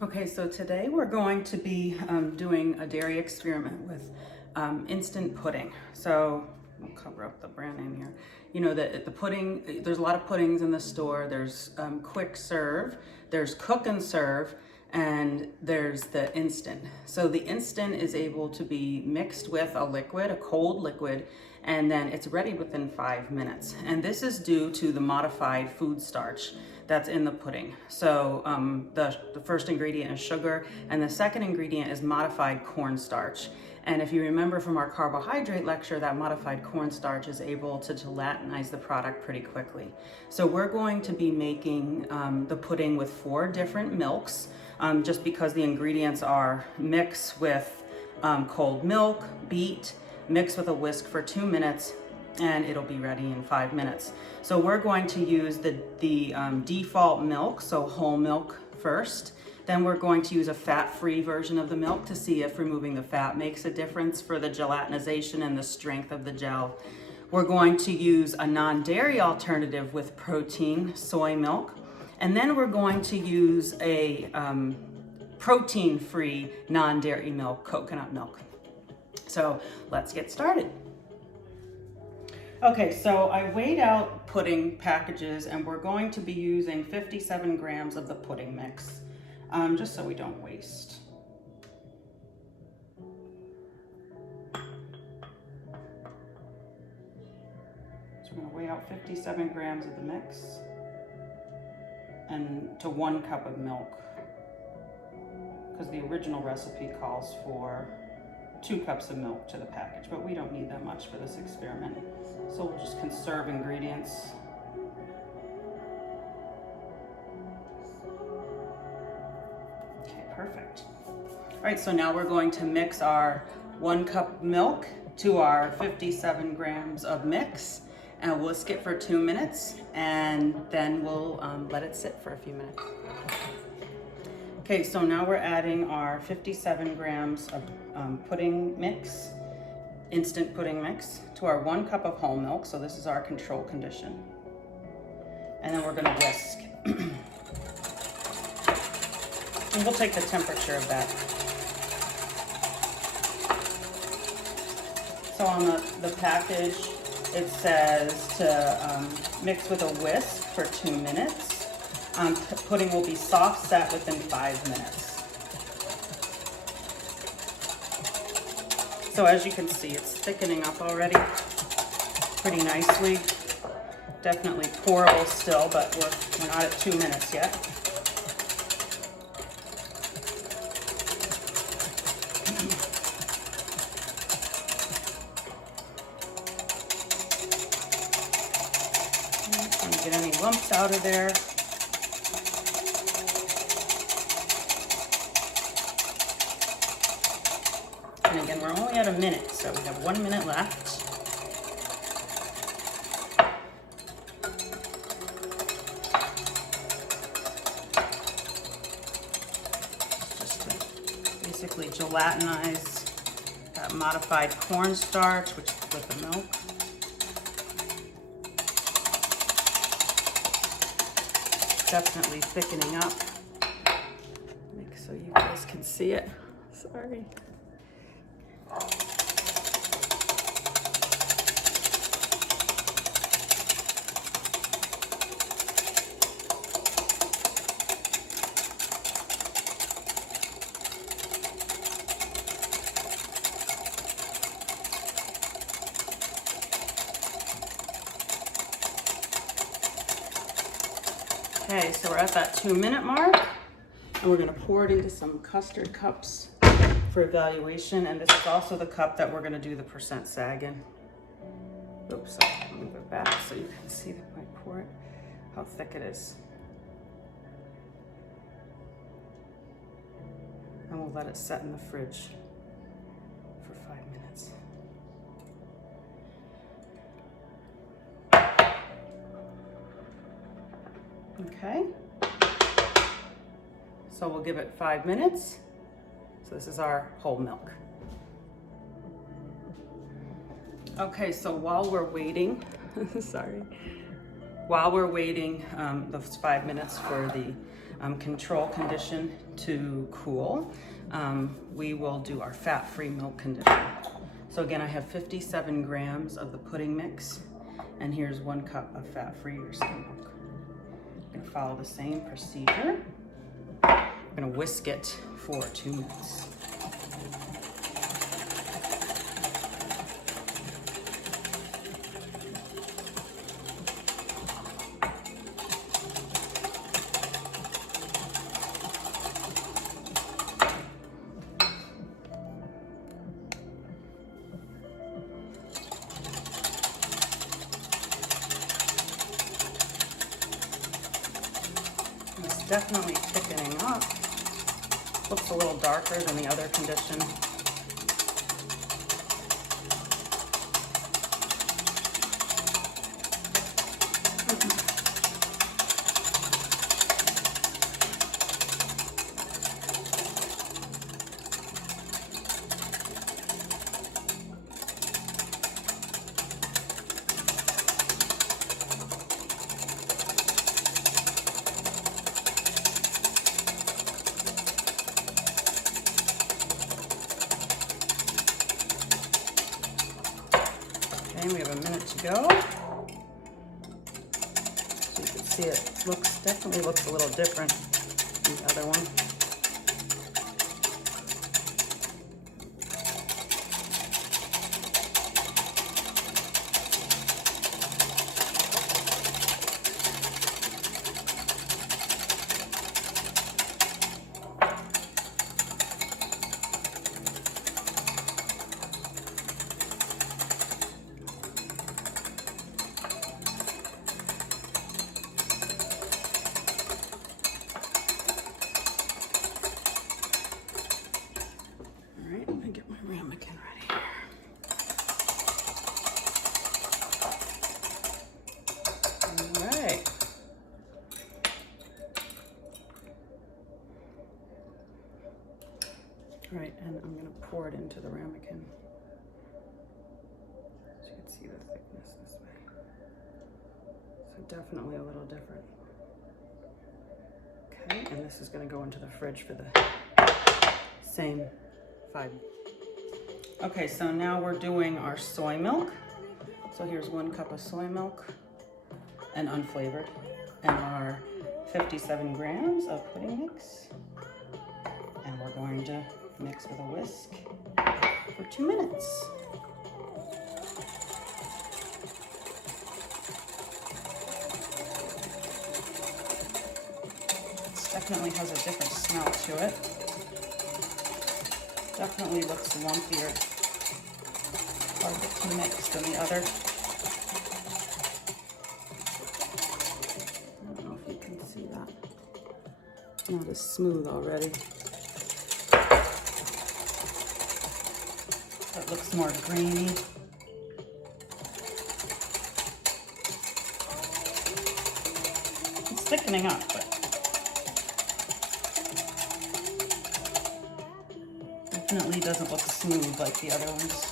Okay, so today we're going to be doing a dairy experiment with instant pudding. So I'll cover up the brand name here. You know that the pudding, there's a lot of puddings in the store. There's quick serve, there's cook and serve, and there's the instant. So the instant is able to be mixed with a liquid, a cold liquid, and then it's ready within 5 minutes. And this is due to the modified food starch that's in the pudding. So the first ingredient is sugar, and the second ingredient is modified cornstarch. And if you remember from our carbohydrate lecture, that modified cornstarch is able to gelatinize the product pretty quickly. So we're going to be making the pudding with 4 different milks, just because the ingredients are mix with cold milk, beat, mix with a whisk for 2 minutes, and it'll be ready in 5 minutes. So we're going to use the default milk, so whole milk first. Then we're going to use a fat-free version of the milk to see if removing the fat makes a difference for the gelatinization and the strength of the gel. We're going to use a non-dairy alternative with protein, soy milk. And then we're going to use a protein-free non-dairy milk, coconut milk. So let's get started. Okay, so I weighed out pudding packages and we're going to be using 57 grams of the pudding mix, just so we don't waste. So we're gonna weigh out 57 grams of the mix and to 1 cup of milk, because the original recipe calls for 2 cups of milk to the package, but we don't need that much for this experiment. So we'll just conserve ingredients. Okay, perfect. All right, so now we're going to mix our 1 cup milk to our 57 grams of mix, and we'll whisk it for 2 minutes, and then we'll let it sit for a few minutes. Okay, so now we're adding our 57 grams of pudding mix, instant pudding mix, to our 1 cup of whole milk. So this is our control condition. And then we're gonna whisk. And we'll take the temperature of that. So on the package, it says to mix with a whisk for 2 minutes. Pudding will be soft set within 5 minutes. So as you can see, it's thickening up already pretty nicely. Definitely pourable still, but we're not at 2 minutes yet. Trying to get any lumps out of there. And again, we're only at a minute, so we have 1 minute left. Just to basically gelatinize that modified cornstarch with the milk. Definitely thickening up. Make so you guys can see it. Sorry. Okay, so we're at that 2 minute mark, and we're gonna pour it into some custard cups for evaluation, and this is also the cup that we're gonna do the percent sag in. Oops, I'll move it back so you can see when I pour it, how thick it is. And we'll let it set in the fridge for 5 minutes. Okay, so we'll give it 5 minutes. So this is our whole milk. Okay, so while we're waiting, sorry, while we're waiting those 5 minutes for the control condition to cool, we will do our fat-free milk condition. So again, I have 57 grams of the pudding mix, and here's 1 cup of fat-free or skim milk. I'm gonna follow the same procedure. I'm gonna whisk it for 2 minutes. It's definitely thickening up. Looks a little darker than the other condition. Okay, we have a minute to go. So you can see it definitely looks a little different than the other one. Let me get my ramekin ready here. All right. All right, and I'm gonna pour it into the ramekin. So you can see the thickness this way. So definitely a little different. Okay, and this is gonna go into the fridge for the same 5. Okay, so now we're doing our soy milk. So here's 1 cup of soy milk and unflavored, and our 57 grams of pudding mix. And we're going to mix with a whisk for 2 minutes. This definitely has a different smell to it. Definitely looks lumpier, harder to mix than the other. I don't know if you can see that. Not as smooth already. That looks more grainy. It's thickening up, but definitely doesn't look smooth like the other ones.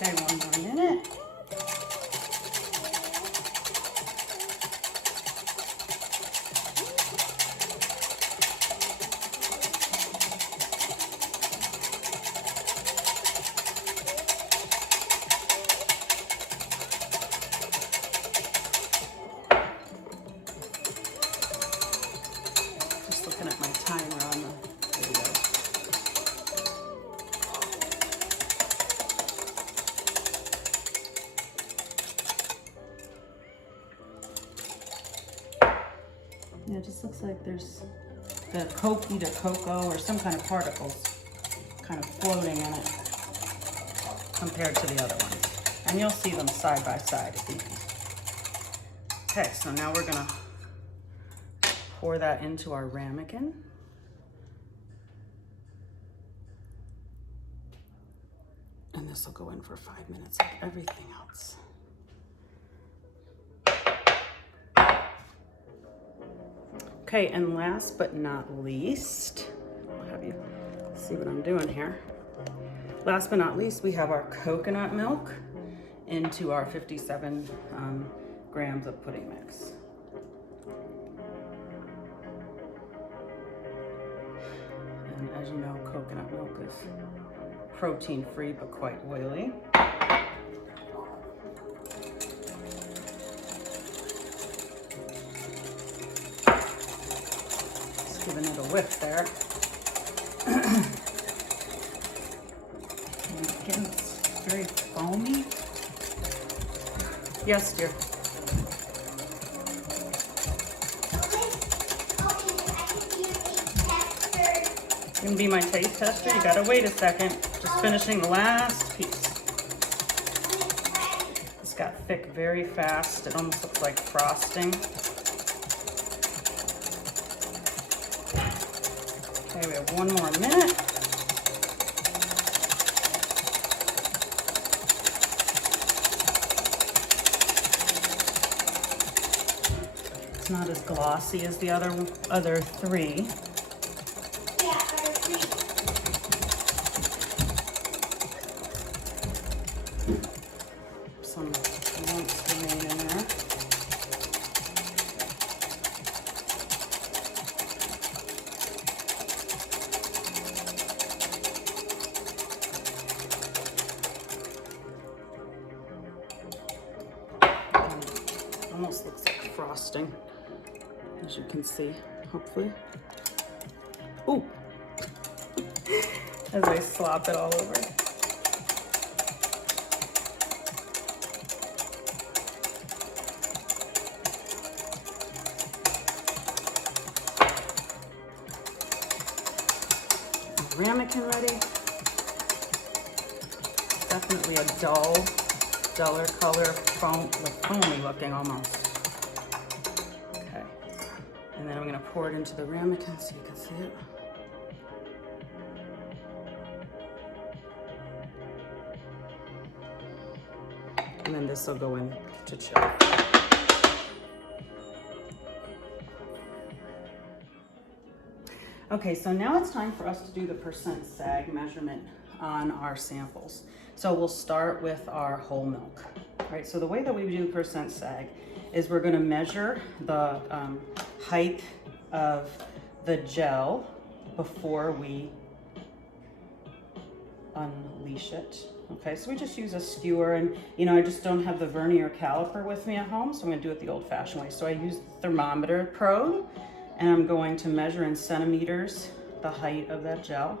Okay, 1 more minute. Just looking at my timer on the video. Yeah, it just looks like there's the either cocoa or some kind of particles kind of floating in it compared to the other ones. And you'll see them side by side at the end. Okay, so now we're gonna pour that into our ramekin. And this will go in for 5 minutes like everything else. Okay, and last but not least, I'll have you see what I'm doing here. Last but not least, we have our coconut milk into our 57 grams of pudding mix. And as you know, coconut milk is protein-free but quite oily. Just giving it a whiff there. And again, it's very foamy. Yes, dear. You can be my taste tester. You gotta wait a second. Just finishing the last piece. This got thick very fast. It almost looks like frosting. Okay, we have 1 more minute. It's not as glossy as the other 3. Some lumps remain in there. Almost looks like frosting, as you can see, hopefully. Ooh! As I slop it all over. Ramekin ready. Definitely a duller color, foamy looking almost. Okay, and then I'm gonna pour it into the ramekin so you can see it. And then this will go in to chill. Okay, so now it's time for us to do the percent sag measurement on our samples. So we'll start with our whole milk. All right, so the way that we do percent sag is we're gonna measure the height of the gel before we unleash it. Okay, so we just use a skewer, and I just don't have the vernier caliper with me at home, so I'm gonna do it the old-fashioned way. So I use the thermometer probe, and I'm going to measure in centimeters the height of that gel.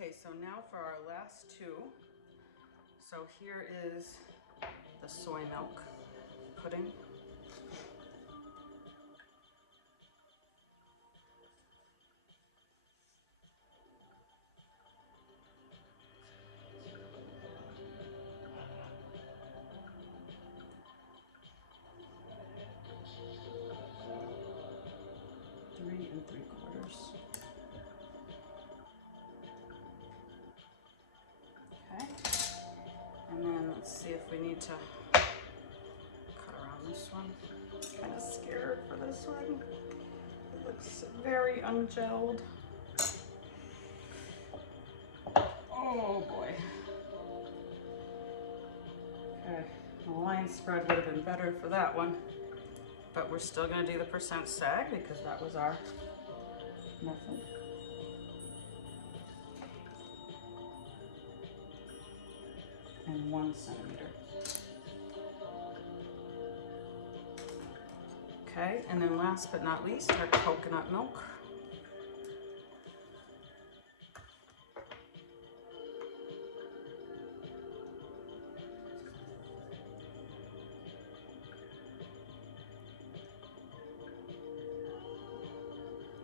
Okay, so now for our last two. So here is the soy milk pudding. Three and 3/4. Okay. And then let's see if we need to cut around this one. Kind of scared for this one. It looks very ungelled. Oh boy. Okay, the line spread would have been better for that one, but we're still going to do the percent sag because that was our method. And 1 centimeter. Okay, and then last but not least, our coconut milk.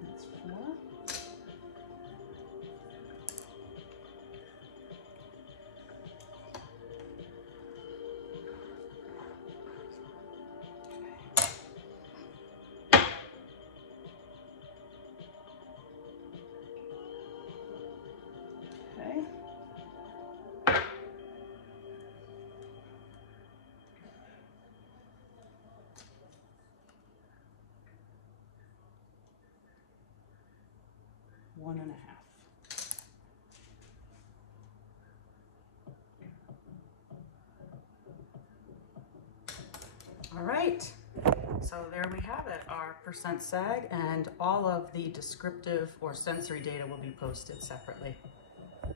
That's 4. Okay. One and a half. All right, so there we have it, our percent sag, and all of the descriptive or sensory data will be posted separately.